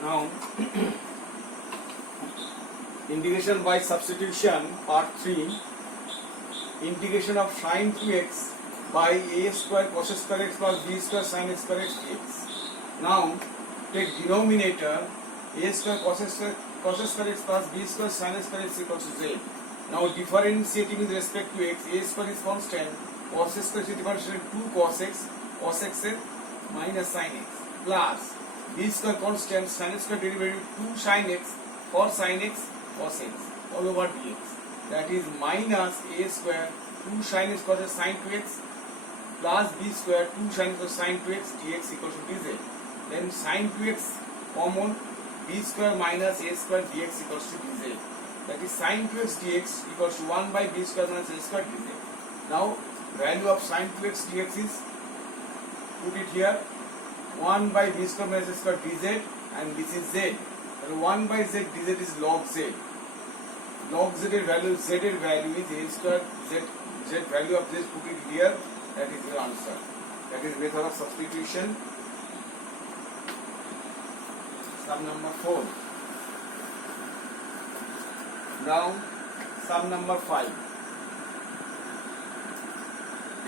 Now, integration by substitution, part 3. Integration of sin 2x by a square cos square x plus b square sin square x dx. Now, take denominator a square cos square x plus b square sin square x equals to z. Now, differentiating with respect to x, a square is constant, cos square is differentiated 2 cos x minus sin x plus b square constant, sin square derivative 2 sin x for sin x cos x all over dx. That is minus a square 2 sin x cos sin 2x plus b square 2 sin cos sin 2x dx equals to dz. Then sin 2x common, b square minus a square dx equals to dz. That is sin 2x dx equals to 1 by b square minus a square dz. Now value of sin 2x dx is, put it here, 1 by b square minus a square dz, and this is z. And 1 by z dz is log z. Log z value is a square, z value of this, put it here, that is your answer. That is method of substitution. Sum number 4. Now sum number 5.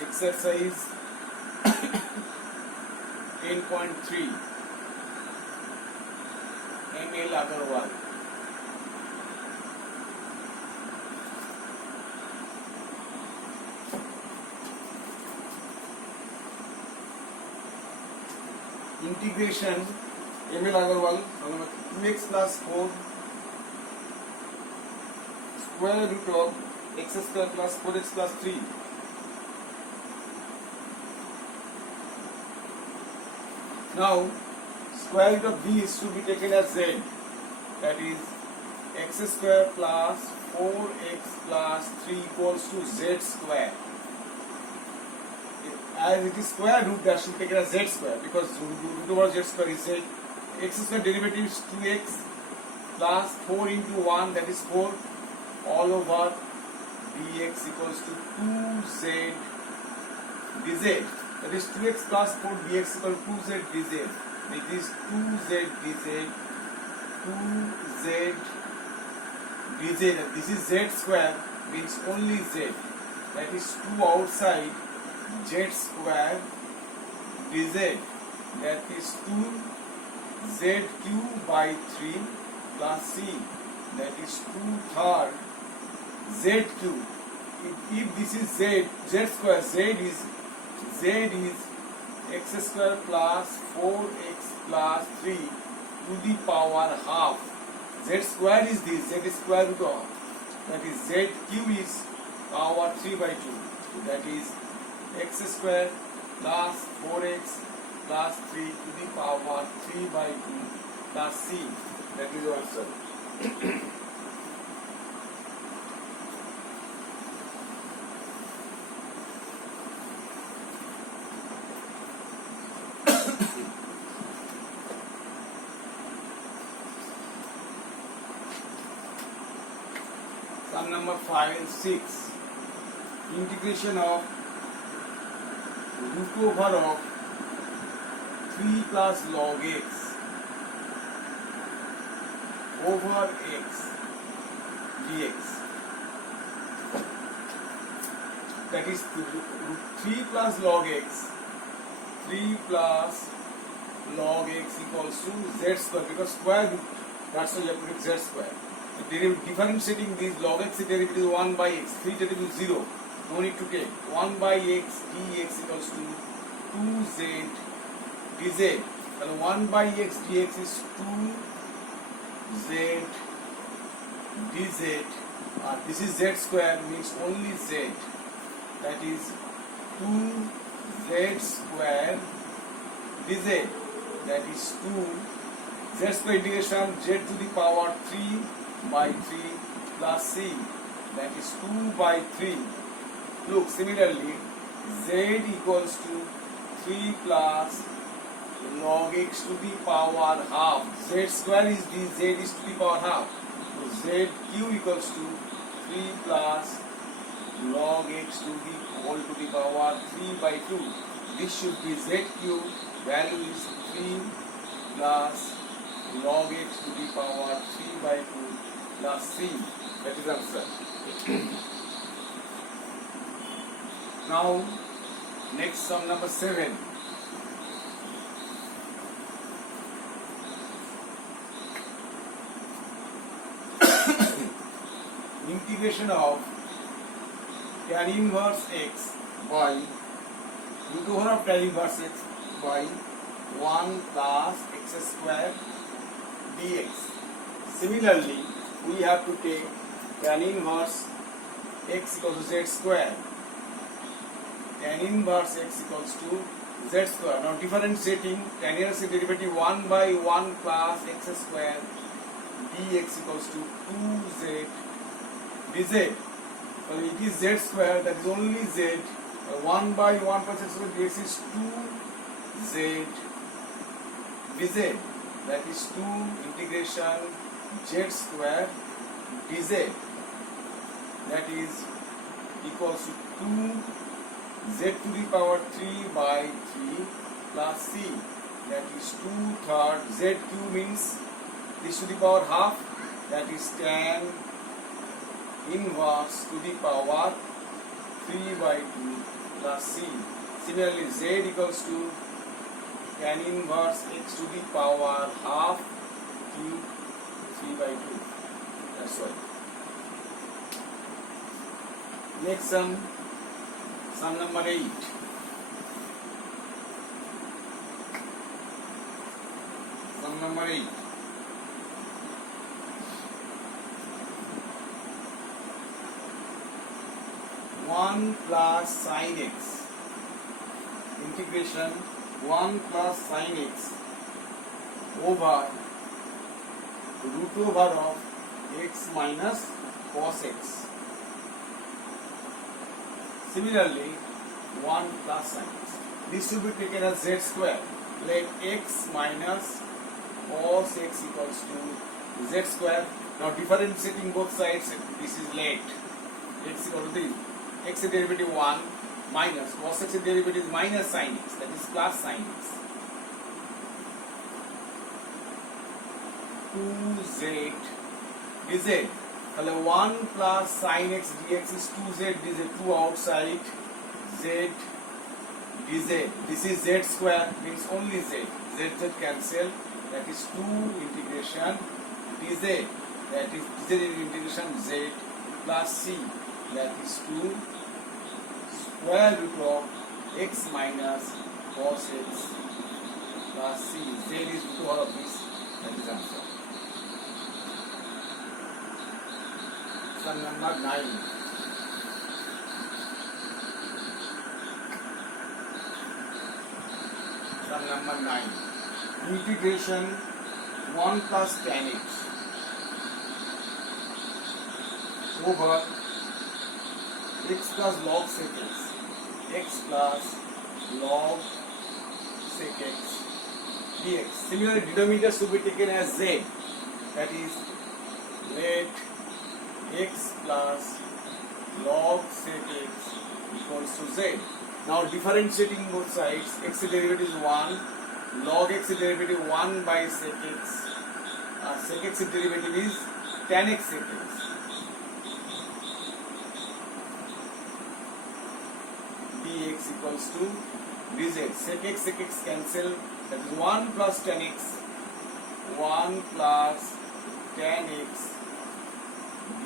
Exercise 10.3. M.L. Agarwal. Integration M.L. Agarwal 2x plus 4 square root of x square plus 4x plus 3. Now square root of these should be taken as z. That is x square plus 4x plus 3 equals to z square. As it is square root, that should be taken as z square, because root over z square is z. X square derivative is 2x plus 4 into 1, that is 4, all over dx equals to 2z dz. That is 2x plus 4 dx equal to 2z dz. It is 2z dz, 2z dz. And this is z square, means only z. That is 2 outside, z square dz. That is 2 z cube by 3 plus c. That is 2/3 z cube. If this is z square, z is x square plus 4x plus 3 to the power half. Z square is this, z is square root of, that is z cube is power 3 by 2. That is x square plus 4x plus 3 to the power 3 by 2 plus c. That is the answer. Sum number 5 and 6. Integration of root over of 3 plus log x over x dx. That is 3 plus log x. 3 plus log x equals to z square, because square root, that's why you have to put z square. Differentiating these log x derivative is 1 by x, 3 derivative is 0. No need to take. 1 by x dx equals to 2z dz. And 1 by x dx is 2z dz. This is z square, means only z. That is 2z square dz. That is 2 z square integration z to the power 3 by 3 plus c. That is 2 by 3. Look, similarly, z equals to 3 plus log x to the power half. Z square is this, z is to the power half. So z cube equals to 3 plus log x to the whole to the power 3 by 2. This should be z cube, value is 3 plus log x to the power 3 by 2 plus c. That is answer. Now, next sum number 7. Integration of tan inverse x by root over of tan inverse x by 1 plus x square dx. Similarly, we have to take tan inverse x equals to z square. Tan inverse x equals to z square. Now differentiating tan inverse derivative 1 by 1 plus x square dx equals to 2z dz. So it is z square, that is only z. 1 by 1 plus x square dx is 2z dz. That is 2 integration z square dz. That is equals to 2z to the power 3 by 3 plus c. That is 2/3. Z cube means this to the power half. That is tan inverse to the power 3 by 2 plus c. Similarly, z equals to tan inverse x to the power half cube 3 by 2. That's why. Next sum number 8. Sum number 8. One plus sin x integration 1 plus sin x over root over of x minus cos x. Similarly, 1 plus sin x. This should be taken as z square. Let x minus cos x equals to z square. Now differentiating both sides, this is let x equal to this. X derivative 1 minus cos x derivative is minus sin x, that is plus sin x. 2z dz. 1 plus sin x dx is 2z dz. 2 outside z dz. This is z square, means only z. Z cancel. That is 2 integration dz. That is z integration z plus c. That is 2 square root of x minus cos x plus c. Z is root over of this. That is answer. Sum number 9. Sum number 9. Integration 1 plus tan x over x plus log sec x. X plus log sec x dx. Similarly, denominator should be taken as z. That is, let x plus log sec x equals to z. Now differentiating both sides, x derivative is 1, log x derivative 1 by sec x. Sec x derivative is tan x sec x. Dx equals to dz. Sec x cancel. That is 1 plus tan x. 1 plus tan x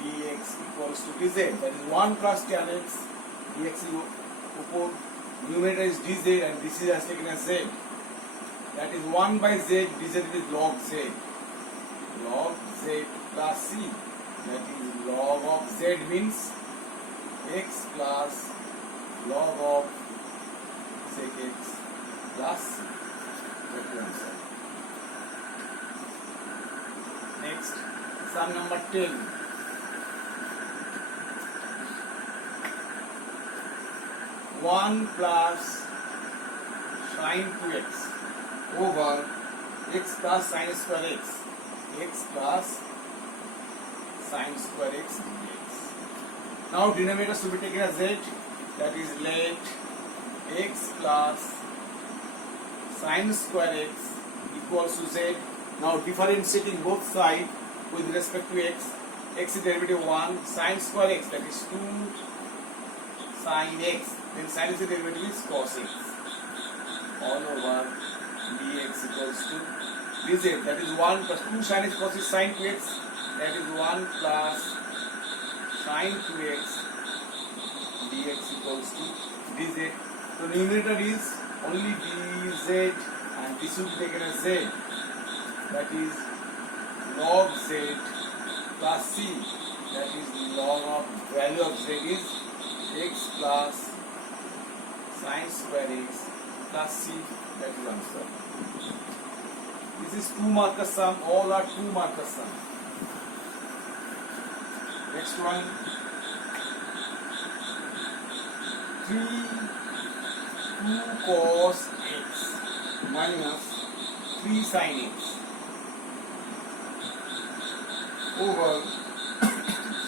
dx equals to dz. That is 1 plus tan x dx upon numerator is dz and this is as taken as z. That is 1 by z, dz is log z. Log z plus c. That is log of z means x plus log of sec x plus c. That is answer. Next, sum number 10. One plus sin 2x over x plus sin square x. X plus sin square x dx. Now denominator should be taken as z. That is, let x plus sin square x equals to z. Now differentiating both sides with respect to x. X is derivative 1 sine square x, that is 2 sine x. Then sine is the derivative is cos x. All over dx equals to dz, that is 1 plus 2 sine x cos is sine 2x, that is 1 plus sine 2x dx equals to dz. So numerator is only dz and this will be taken as z, that is log z plus c, that is log of value of z is x plus sine square x plus c, that is answer. This is 2 marker sum, all are 2 marker sum. Next one, 2 cos x minus 3 sin x over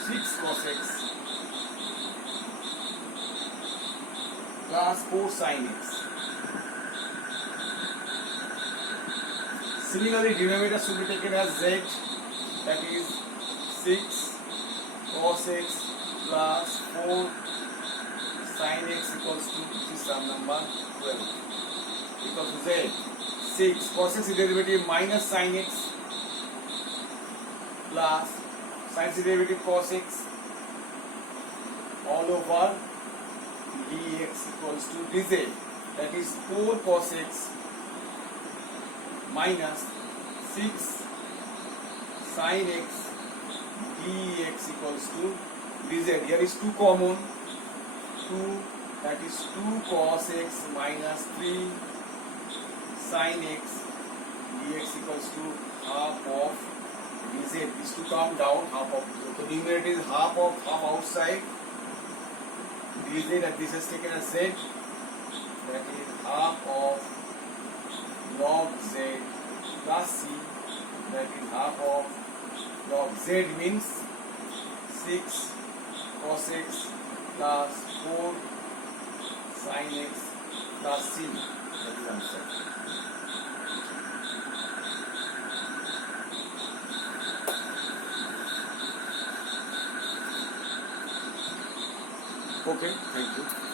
6 cos x plus 4 sin x. Similarly, denominator should be taken as z, that is 6 cos x plus 4 sin x equals to, this is sum number 12, equals to z. 6 cos x is derivative minus sin x plus sin is derivative cos x all over dx equals to dz, that is 4 cos x minus 6 sin x dx equals to dz. Here is 2 common, 2, that is 2 cos x minus 3 sin x dx equals to half of dz. These 2 come down, half of, so the numerator is half of half outside dz, and this is taken as z, that is half of log z plus c, that is half of log z means 6 cos x plus 4 sin x plus c, that is answer. Okay, thank you.